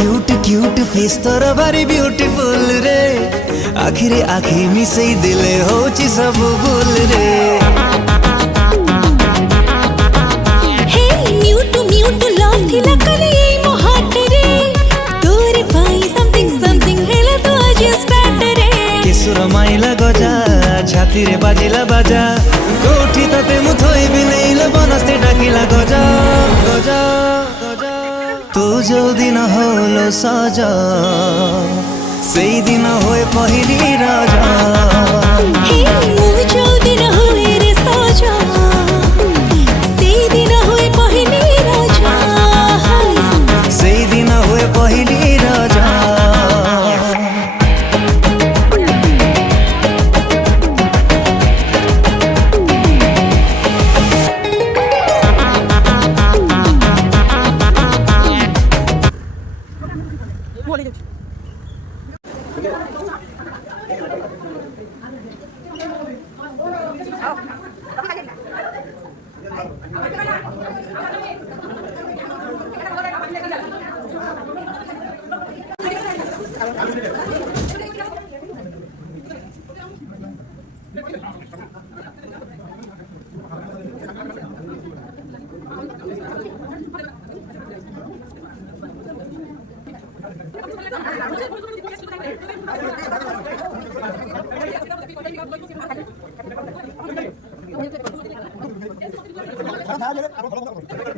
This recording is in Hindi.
क्यूट क्यूट फेस तोर भारी ब्यूटीफुल रे आखिरे आखि मिसई दिले होची सब भूल रे हे म्यूट म्यूट लव थिला कली मो हार्ट रे तोर पाई समथिंग समथिंग हेला तो आज स्टार्ट रे किसुर माइला गजा छाती रे बाजिला बाजा कोठी तते मु थोई भी नैले बनस्ते डाकिला गजा गजा गजा तू जो दिन होलो सजा सेई दिन होए पहिली राजा हे मु जो दिन होए रे सजा सेई दिन होए पहिली राजा सेई दिन होए पहिली राजा 다